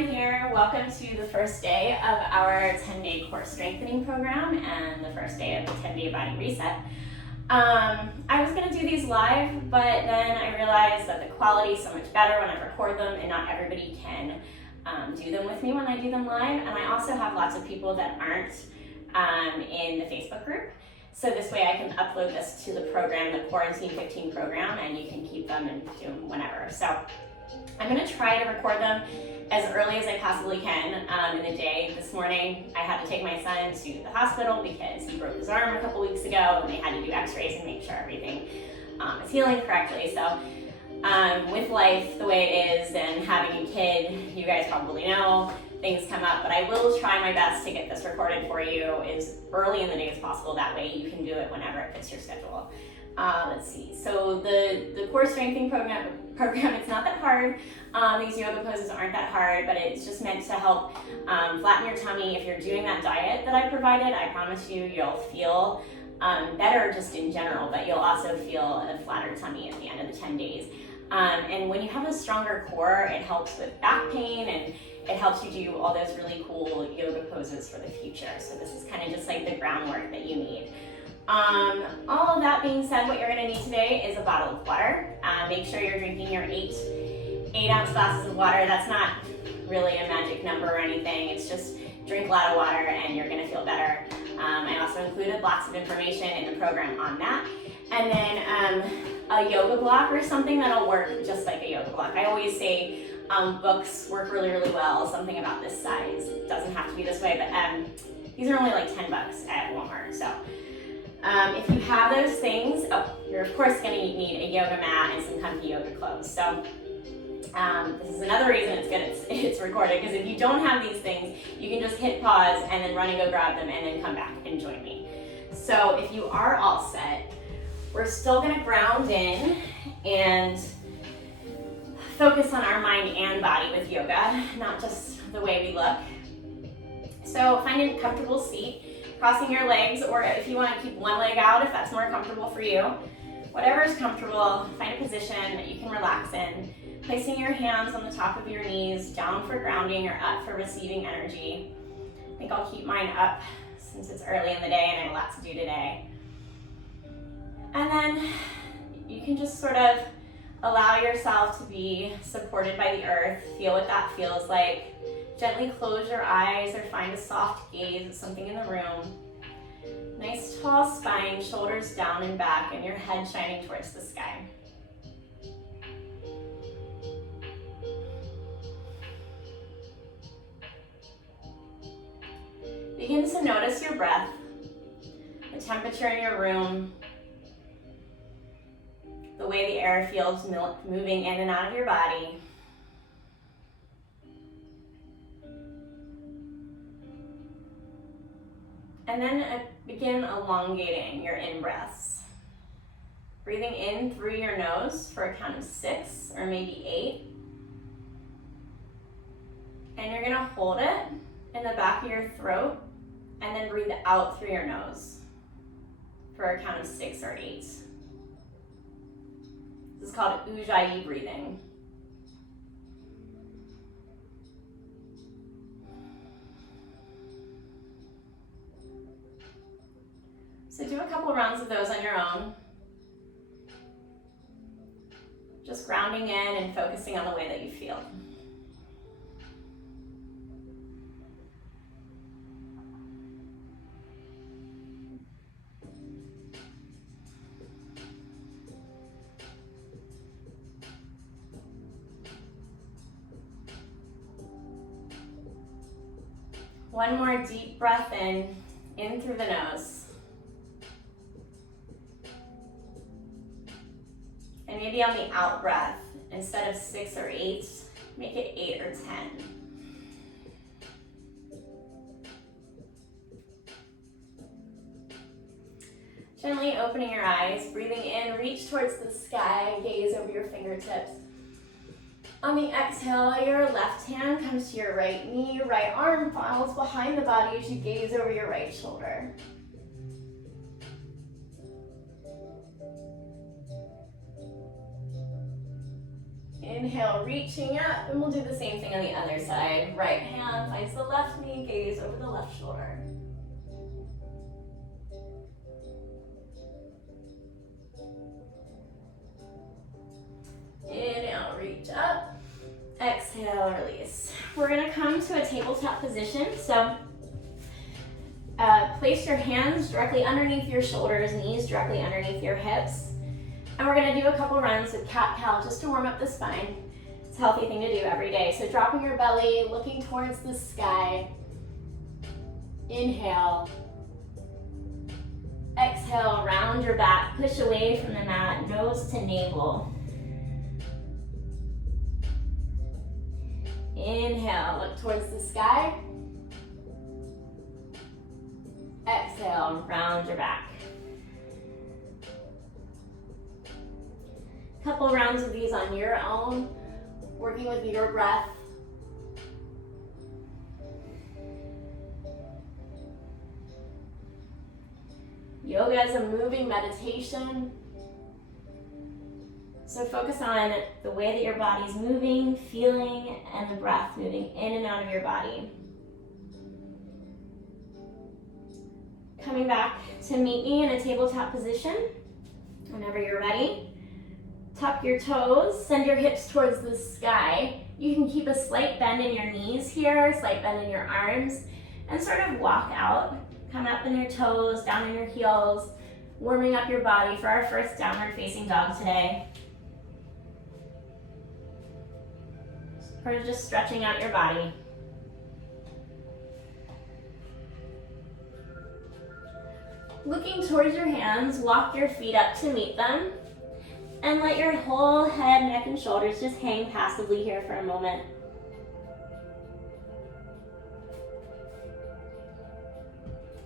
I'm here. Welcome to the first day of our 10-day core strengthening program and the first day of the 10-day body reset. I was gonna do these live, but then I realized that the quality is so much better when I record them and not everybody can do them with me when I do them live. And I also have lots of people that aren't in the Facebook group. So this way I can upload this to the program, the Quarantine 15 program, and you can keep them and do them whenever. So I'm gonna try to record them as early as I possibly can in the day. This morning, I had to take my son to the hospital because he broke his arm a couple weeks ago, and they had to do x-rays and make sure everything is healing correctly. So with life the way it is and having a kid, you guys probably know, things come up, but I will try my best to get this recorded for you as early in the day as possible. That way you can do it whenever it fits your schedule. Let's see, so the core strengthening program, it's not that hard. These yoga poses aren't that hard, but it's just meant to help flatten your tummy. If you're doing that diet that I provided, I promise you'll feel better just in general, but you'll also feel a flatter tummy at the end of the 10 days. And when you have a stronger core, it helps with back pain and it helps you do all those really cool yoga poses for the future. So this is kind of just like the groundwork that you need. All of that being said, what you're gonna need today is a bottle of water. Make sure you're drinking your 8-ounce glasses of water. That's not really a magic number or anything. It's just drink a lot of water and you're gonna feel better. I also included lots of information in the program on that. And then a yoga block or something that'll work just like a yoga block. I always say books work really, really well. Something about this size. It doesn't have to be this way, but these are only like $10 at Walmart. So if you have those things, you're of course going to need a yoga mat and some comfy yoga clothes. So this is another reason it's good it's recorded, because if you don't have these things, you can just hit pause and then run and go grab them and then come back and join me. So if you are all set, we're still going to ground in and focus on our mind and body with yoga, not just the way we look. So find a comfortable seat, crossing your legs, or if you want to keep one leg out, if that's more comfortable for you. Whatever is comfortable, find a position that you can relax in, placing your hands on the top of your knees, down for grounding or up for receiving energy. I think I'll keep mine up since it's early in the day and I have a lot to do today. And then you can just sort of allow yourself to be supported by the earth. Feel what that feels like. Gently close your eyes or find a soft gaze at something in the room. Nice tall spine, shoulders down and back, and your head shining towards the sky. Begin to notice your breath, the temperature in your room, the way the air feels moving in and out of your body. And then begin elongating your in-breaths. Breathing in through your nose for a count of 6 or maybe 8. And you're gonna hold it in the back of your throat and then breathe out through your nose for a count of 6 or 8. This is called Ujjayi breathing. So do a couple rounds of those on your own. Just grounding in and focusing on the way that you feel. One more deep breath in through the nose. And maybe on the out breath, instead of 6 or 8, make it 8 or 10. Gently opening your eyes, breathing in, reach towards the sky, gaze over your fingertips. On the exhale, your left hand comes to your right knee, right arm follows behind the body as you gaze over your right shoulder. Inhale, reaching up, and we'll do the same thing on the other side. Right hand finds the left knee, gaze over the left shoulder. Inhale, reach up. Exhale, release. We're gonna come to a tabletop position. So place your hands directly underneath your shoulders, knees directly underneath your hips. And we're gonna do a couple runs with cat-cow just to warm up the spine. It's a healthy thing to do every day. So dropping your belly, looking towards the sky. Inhale. Exhale, round your back, push away from the mat, nose to navel. Inhale, look towards the sky. Exhale, round your back. Couple rounds of these on your own, working with your breath. Yoga is a moving meditation. So focus on the way that your body's moving, feeling, and the breath moving in and out of your body. Coming back to meet me in a tabletop position. Whenever you're ready, tuck your toes, send your hips towards the sky. You can keep a slight bend in your knees here, slight bend in your arms, and sort of walk out. Come up in your toes, down in your heels, warming up your body for our first downward facing dog today. Or just stretching out your body. Looking towards your hands, walk your feet up to meet them, and let your whole head, neck, and shoulders just hang passively here for a moment.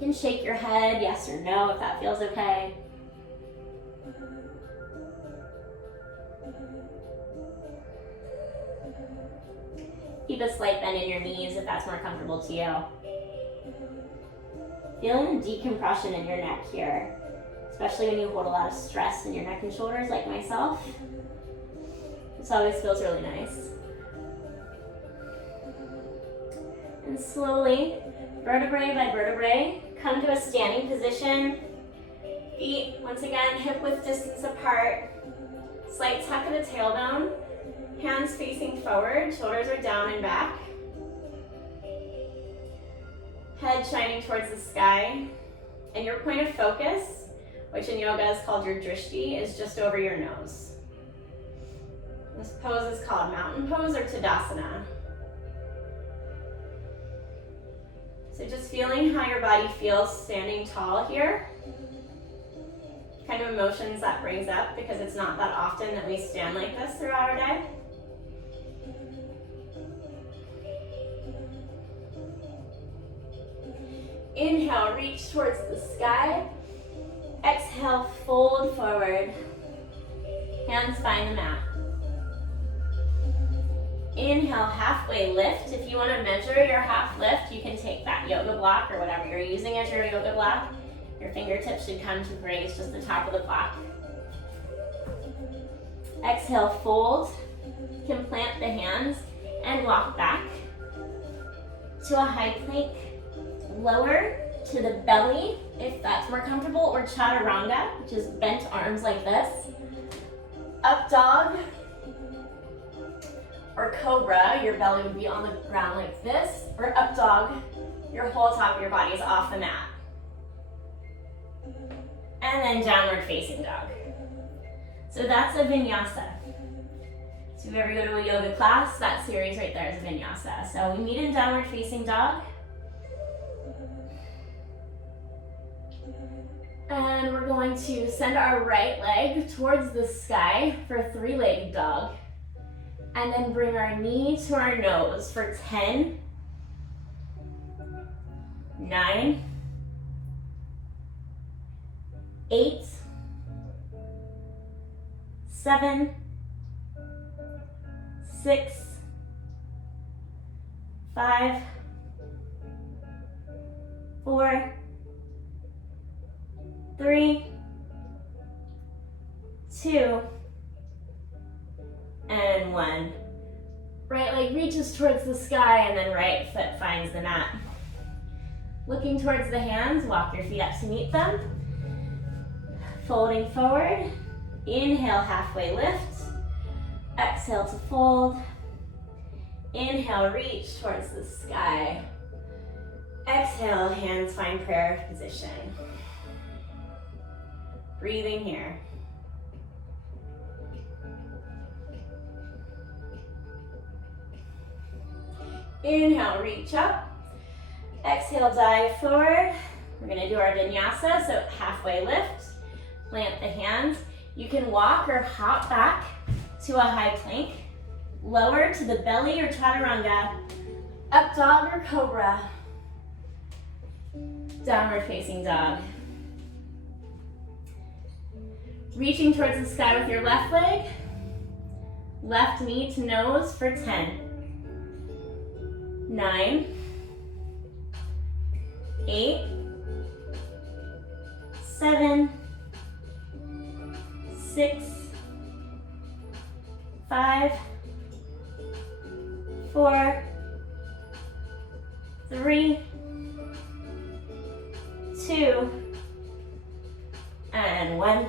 You can shake your head, yes or no, if that feels okay. Keep a slight bend in your knees if that's more comfortable to you. Feeling a decompression in your neck here, especially when you hold a lot of stress in your neck and shoulders like myself. This always feels really nice. And slowly, vertebrae by vertebrae, come to a standing position. Feet, once again, hip width distance apart. Slight tuck of the tailbone. Hands facing forward, shoulders are down and back. Head shining towards the sky. And your point of focus, which in yoga is called your drishti, is just over your nose. This pose is called mountain pose or Tadasana. So just feeling how your body feels standing tall here. Kind of emotions that brings up because it's not that often that we stand like this throughout our day. Inhale, reach towards the sky. Exhale, fold forward. Hands find the mat. Inhale, halfway lift. If you want to measure your half lift, you can take that yoga block or whatever you're using as your yoga block. Your fingertips should come to graze just the top of the block. Exhale, fold. You can plant the hands and walk back to a high plank. Lower to the belly, if that's more comfortable, or chaturanga, which is bent arms like this. Up dog, or cobra, your belly would be on the ground like this, or up dog, your whole top of your body is off the mat. And then downward facing dog. So that's a vinyasa. So if you ever go to a yoga class, that series right there is a vinyasa. So we meet in downward facing dog. And we're going to send our right leg towards the sky for a three-legged dog. And then bring our knee to our nose for 10, 9, 8, 7, 6, 5, 4, 3, 2, and 1. Right leg reaches towards the sky and then right foot finds the mat. Looking towards the hands, walk your feet up to meet them. Folding forward. Inhale, halfway lift. Exhale to fold. Inhale, reach towards the sky. Exhale, hands find prayer position. Breathing here. Inhale, reach up. Exhale, dive forward. We're gonna do our vinyasa, so halfway lift. Plant the hands. You can walk or hop back to a high plank. Lower to the belly or chaturanga. Up dog or cobra. Downward facing dog. Reaching towards the sky with your left leg. Left knee to nose for 10. 9, 8, 7, 6, 5, 4, 3, 2, and 1.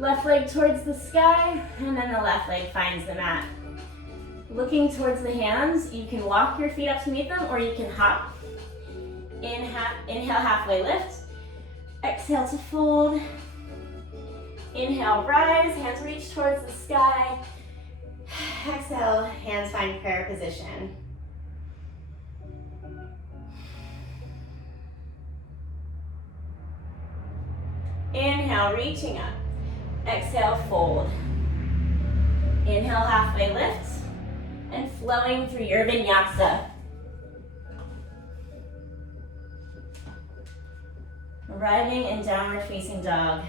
Left leg towards the sky, and then the left leg finds the mat. Looking towards the hands, you can walk your feet up to meet them, or you can hop. Inhale, halfway lift. Exhale to fold. Inhale, rise, hands reach towards the sky. Exhale, hands find prayer position. Inhale, reaching up. Exhale, fold. Inhale, halfway lift. And flowing through your vinyasa. Arriving in downward facing dog.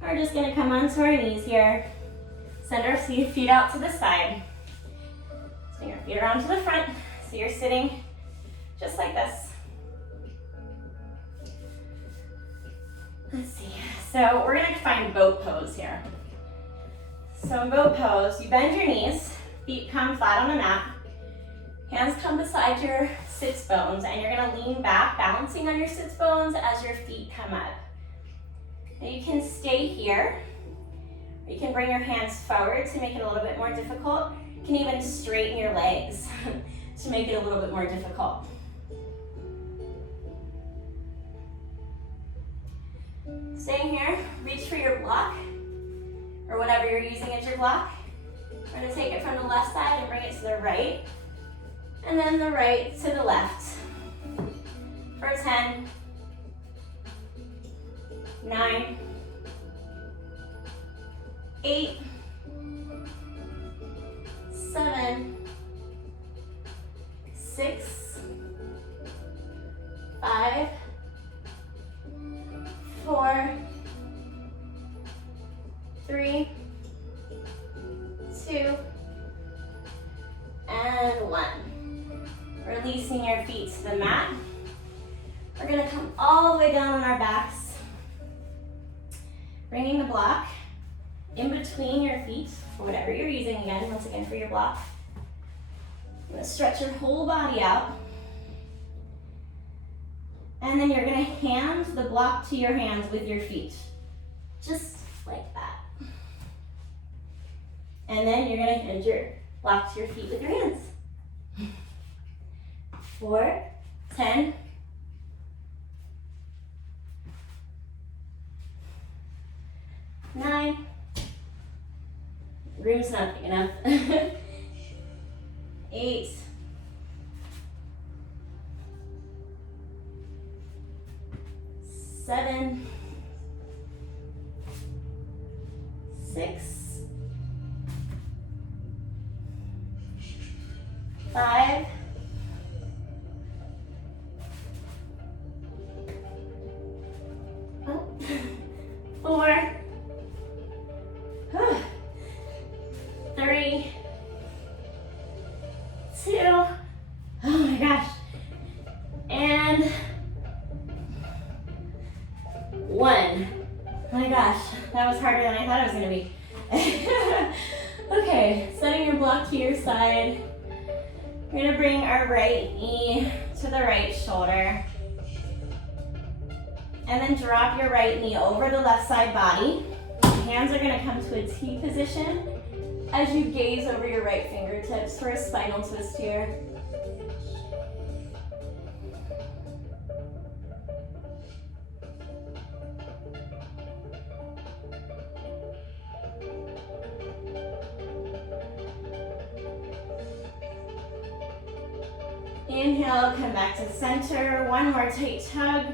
We're just gonna come onto our knees here. Send our feet out to the side. Swing our feet around to the front. So you're sitting just like this. Let's see. So we're gonna find boat pose here. So in boat pose, you bend your knees, feet come flat on the mat, hands come beside your sits bones, and you're gonna lean back, balancing on your sits bones as your feet come up. Now you can stay here, or you can bring your hands forward to make it a little bit more difficult. You can even straighten your legs to make it a little bit more difficult. Staying here, reach for your block, or whatever you're using as your block. We're gonna take it from the left side and bring it to the right, and then the right to the left. For 10, 9, 8, 7, 6, 5, 4, 3, 2, and 1. Releasing your feet to the mat. We're gonna come all the way down on our backs. Bringing the block in between your feet, for whatever you're using again, once again for your block. You're gonna stretch your whole body out. And then you're gonna hand the block to your hands with your feet. Just like that. And then you're gonna hand your block to your feet with your hands. 4, 10, 9, room's not big enough. 8, 7, 6, 5, 4, 3, 2, oh my gosh, and 1. Oh my gosh, that was harder than I thought it was gonna be. out to your side. We're gonna bring our right knee to the right shoulder. And then drop your right knee over the left side body. Hands are gonna come to a T position as you gaze over your right fingertips for a spinal twist here. Inhale, come back to center. One more tight tug.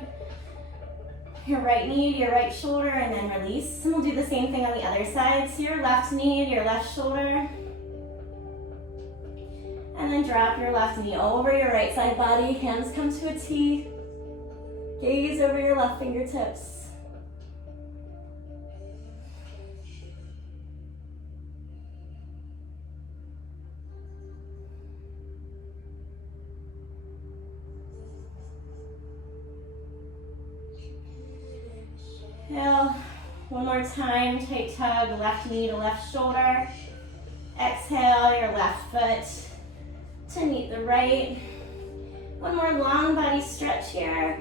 Your right knee to your right shoulder and then release. And we'll do the same thing on the other side. So your left knee to your left shoulder. And then drop your left knee over your right side body. Hands come to a T. Gaze over your left fingertips. Inhale, one more time, tight tug, left knee to left shoulder. Exhale, your left foot to meet the right. One more long body stretch here.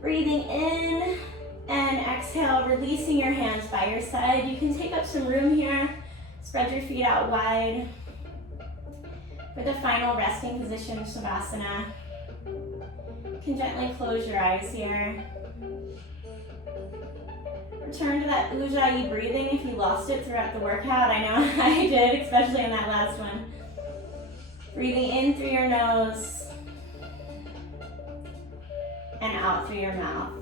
Breathing in and exhale, releasing your hands by your side. You can take up some room here. Spread your feet out wide. For the final resting position, Shavasana. You can gently close your eyes here. Return to that Ujjayi breathing if you lost it throughout the workout. I know I did, especially in that last one. Breathing in through your nose and out through your mouth.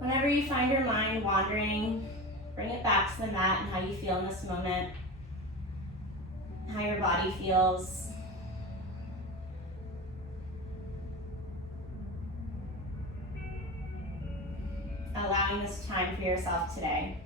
Whenever you find your mind wandering, bring it back to the mat and how you feel in this moment, how your body feels. Allowing this time for yourself today.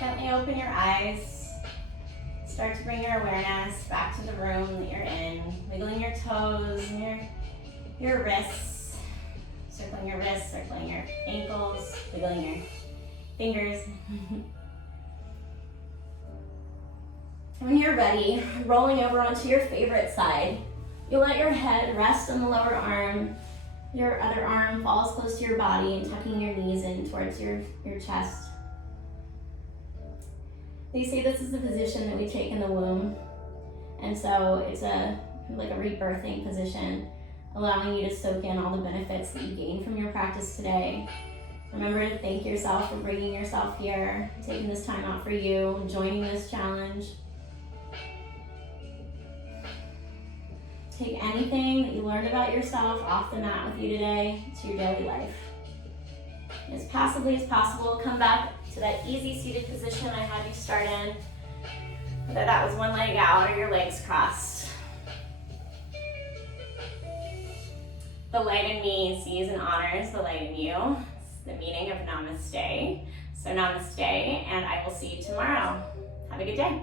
Gently open your eyes. Start to bring your awareness back to the room that you're in. Wiggling your toes and your wrists. Circling your wrists, circling your ankles, wiggling your fingers. When you're ready, rolling over onto your favorite side, you'll let your head rest on the lower arm. Your other arm falls close to your body and tucking your knees in towards your chest. They say this is the position that we take in the womb. And so it's like a rebirthing position, allowing you to soak in all the benefits that you gain from your practice today. Remember to thank yourself for bringing yourself here, taking this time out for you, joining this challenge. Take anything that you learned about yourself off the mat with you today to your daily life. As passively as possible, come back to that easy seated position I had you start in. Whether that was one leg out or your legs crossed. The light in me sees and honors the light in you. It's the meaning of Namaste. So Namaste, and I will see you tomorrow. Have a good day.